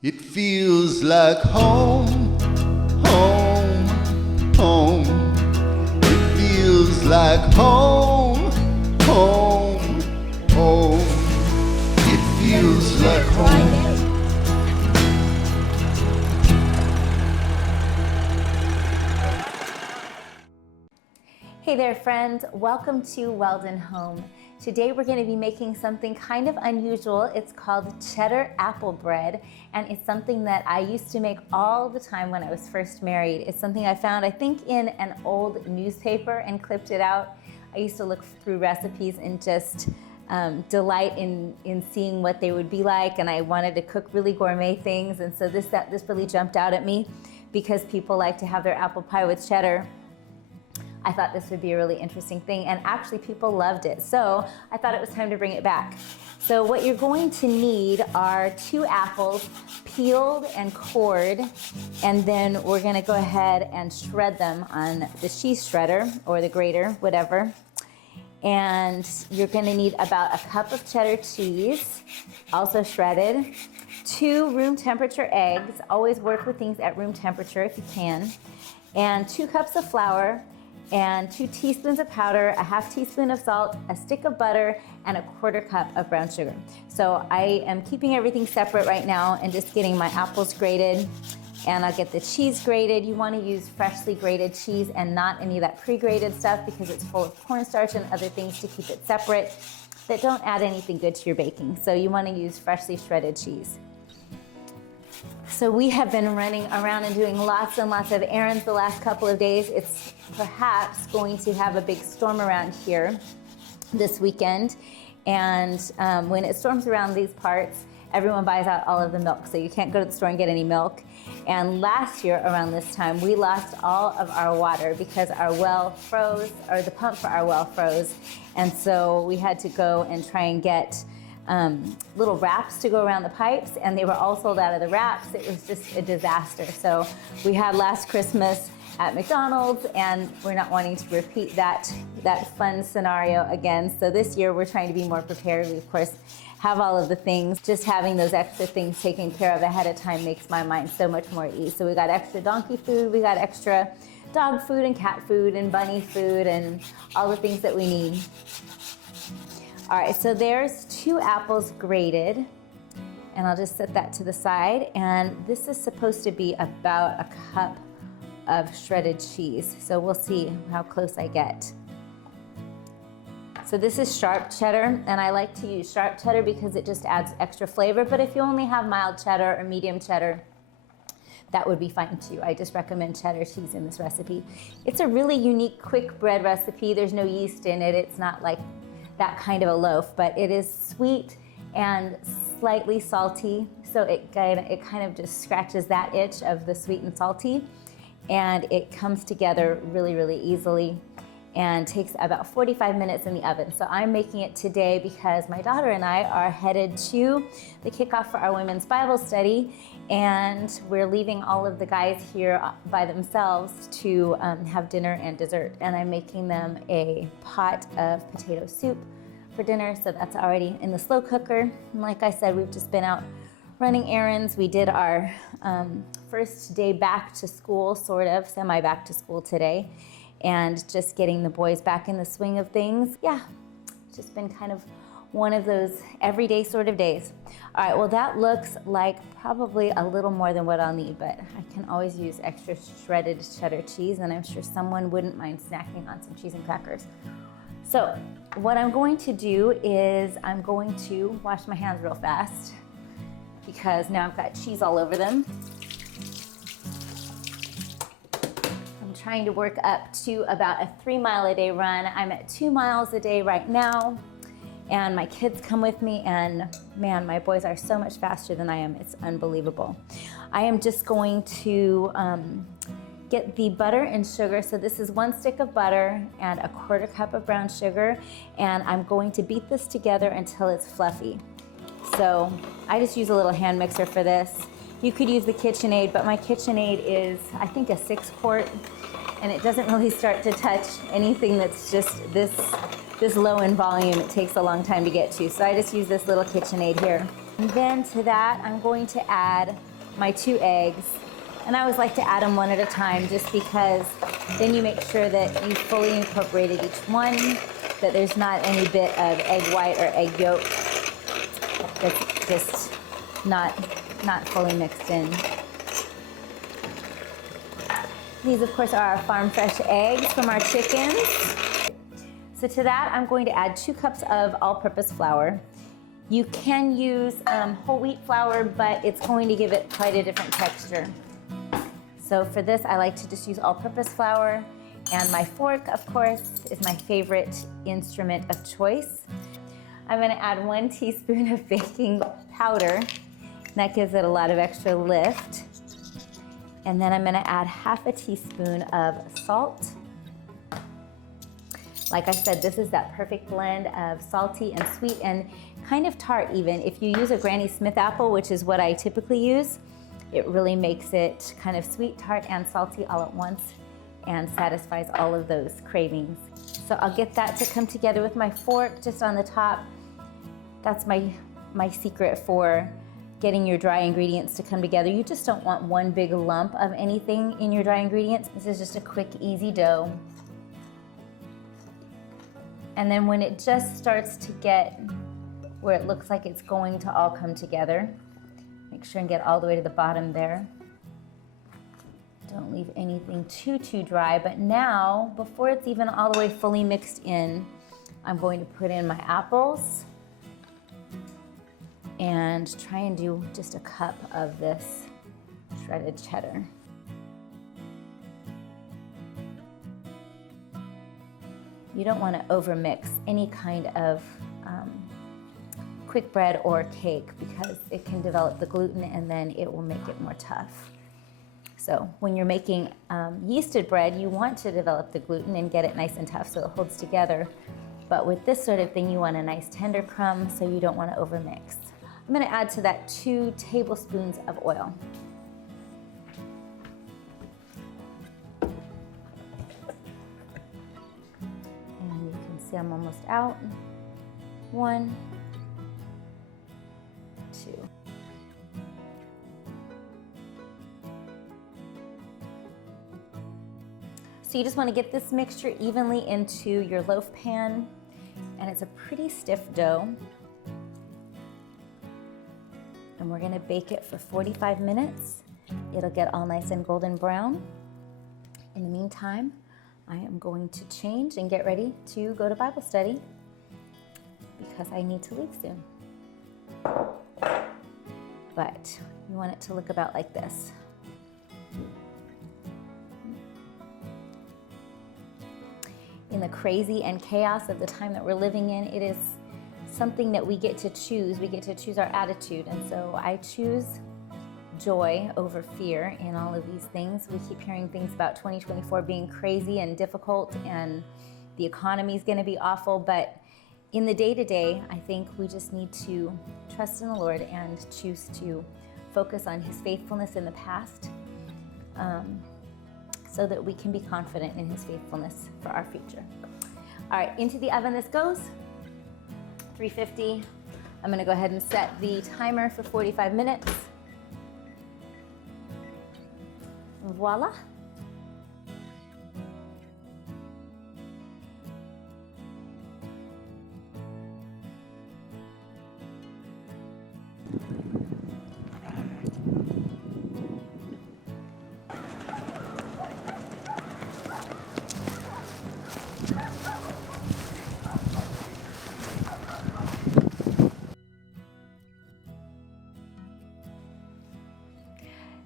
It feels like home, home, home. It feels like home, home, home. It feels like home. Hey there friends, welcome to Weldon Home. Today we're going to be making something kind of unusual. It's called cheddar apple bread, and it's something that I used to make all the time when I was first married. It's something I found, I think, in an old newspaper and clipped it out. I used to look through recipes and just delight in seeing what they would be like, and I wanted to cook really gourmet things, and so this really jumped out at me because people like to have their apple pie with cheddar. I thought this would be a really interesting thing, and actually people loved it. So I thought it was time to bring it back. So what you're going to need are 2 apples, peeled and cored, and then we're gonna go ahead and shred them on the cheese shredder or the grater, whatever. And you're gonna need about a cup of cheddar cheese, also shredded, 2 room temperature eggs, always work with things at room temperature if you can, and 2 cups of flour, and 2 teaspoons of powder, a half teaspoon of salt, a stick of butter, and a 1/4 cup of brown sugar. So I am keeping everything separate right now and just getting my apples grated, and I'll get the cheese grated. You want to use freshly grated cheese and not any of that pre-grated stuff because it's full of cornstarch and other things to keep it separate that don't add anything good to your baking. So you want to use freshly shredded cheese. So we have been running around and doing lots and lots of errands the last couple of days. It's perhaps going to have a big storm around here this weekend. And when it storms around these parts, everyone buys out all of the milk. So you can't go to the store and get any milk. And last year around this time, we lost all of our water because our well froze, or the pump for our well froze. And so we had to go and try and get little wraps to go around the pipes, and they were all sold out of the wraps. It was just a disaster. So we had last Christmas at McDonald's, and we're not wanting to repeat that fun scenario again. So this year we're trying to be more prepared. We of course have all of the things. Just having those extra things taken care of ahead of time makes my mind so much more at ease. So we got extra donkey food, we got extra dog food and cat food and bunny food and all the things that we need. All right, so there's 2 apples grated, and I'll just set that to the side. And this is supposed to be about a cup of shredded cheese. So we'll see how close I get. So this is sharp cheddar, and I like to use sharp cheddar because it just adds extra flavor. But if you only have mild cheddar or medium cheddar, that would be fine too. I just recommend cheddar cheese in this recipe. It's a really unique, quick bread recipe. There's no yeast in it. It's not like that kind of a loaf, but it is sweet and slightly salty. So it kind of just scratches that itch of the sweet and salty, and it comes together really, really easily and takes about 45 minutes in the oven. So I'm making it today because my daughter and I are headed to the kickoff for our women's Bible study, and we're leaving all of the guys here by themselves to have dinner and dessert. And I'm making them a pot of potato soup for dinner, so that's already in the slow cooker. And like I said, we've just been out running errands. We did our first day back to school, sort of, semi-back to school today, and just getting the boys back in the swing of things. Yeah, it's just been kind of one of those everyday sort of days. All right, well that looks like probably a little more than what I'll need, but I can always use extra shredded cheddar cheese, and I'm sure someone wouldn't mind snacking on some cheese and crackers. So what I'm going to do is I'm going to wash my hands real fast because now I've got cheese all over them. I'm trying to work up to about a 3-mile-a-day run. I'm at 2 miles a day right now, and my kids come with me, and man, my boys are so much faster than I am. It's unbelievable. I am just going to get the butter and sugar. So this is 1 stick of butter and a 1/4 cup of brown sugar, and I'm going to beat this together until it's fluffy. So I just use a little hand mixer for this. You could use the KitchenAid, but my KitchenAid is, I think, a 6-quart, and it doesn't really start to touch anything that's just this low in volume. It takes a long time to get to. So I just use this little KitchenAid here. And then to that, I'm going to add my 2 eggs. And I always like to add them one at a time just because then you make sure that you fully incorporated each one, that there's not any bit of egg white or egg yolk that's just not fully mixed in. These, of course, are our farm fresh eggs from our chickens. So to that, I'm going to add 2 cups of all-purpose flour. You can use whole wheat flour, but it's going to give it quite a different texture. So for this, I like to just use all-purpose flour. And my fork, of course, is my favorite instrument of choice. I'm gonna add 1 teaspoon of baking powder. That gives it a lot of extra lift. And then I'm gonna add half a teaspoon of salt. Like I said, this is that perfect blend of salty and sweet and kind of tart even. If you use a Granny Smith apple, which is what I typically use, it really makes it kind of sweet, tart, and salty all at once and satisfies all of those cravings. So I'll get that to come together with my fork just on the top. That's my secret for getting your dry ingredients to come together. You just don't want one big lump of anything in your dry ingredients. This is just a quick, easy dough. And then when it just starts to get where it looks like it's going to all come together, make sure and get all the way to the bottom there. Don't leave anything too dry, but now, before it's even all the way fully mixed in, I'm going to put in my apples and try and do just a cup of this shredded cheddar. You don't want to overmix any kind of quick bread or cake because it can develop the gluten and then it will make it more tough. So when you're making yeasted bread, you want to develop the gluten and get it nice and tough so it holds together. But with this sort of thing, you want a nice tender crumb, so you don't want to overmix. I'm going to add to that 2 tablespoons of oil. And you can see I'm almost out. 1, 2. So you just want to get this mixture evenly into your loaf pan, and it's a pretty stiff dough. And we're going to bake it for 45 minutes. It'll get all nice and golden brown. In the meantime, I am going to change and get ready to go to Bible study because I need to leave soon. But you want it to look about like this. In the crazy and chaos of the time that we're living in, it is something that we get to choose. We get to choose our attitude. And so I choose joy over fear in all of these things. We keep hearing things about 2024 being crazy and difficult and the economy is going to be awful. But in the day-to-day, I think we just need to trust in the Lord and choose to focus on His faithfulness in the past, so that we can be confident in His faithfulness for our future. All right, into the oven this goes, 350. I'm gonna go ahead and set the timer for 45 minutes. Voila.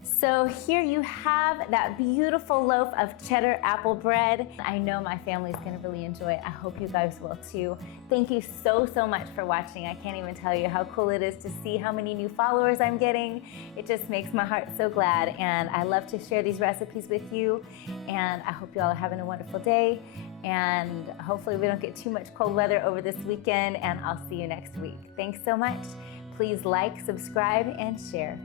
So here you have that beautiful loaf of cheddar apple bread. I know my family's gonna really enjoy it. I hope you guys will too. Thank you so much for watching. I can't even tell you how cool it is to see how many new followers I'm getting. It just makes my heart so glad, and I love to share these recipes with you, and I hope you all are having a wonderful day, and hopefully we don't get too much cold weather over this weekend, and I'll see you next week. Thanks so much. Please like, subscribe, and share.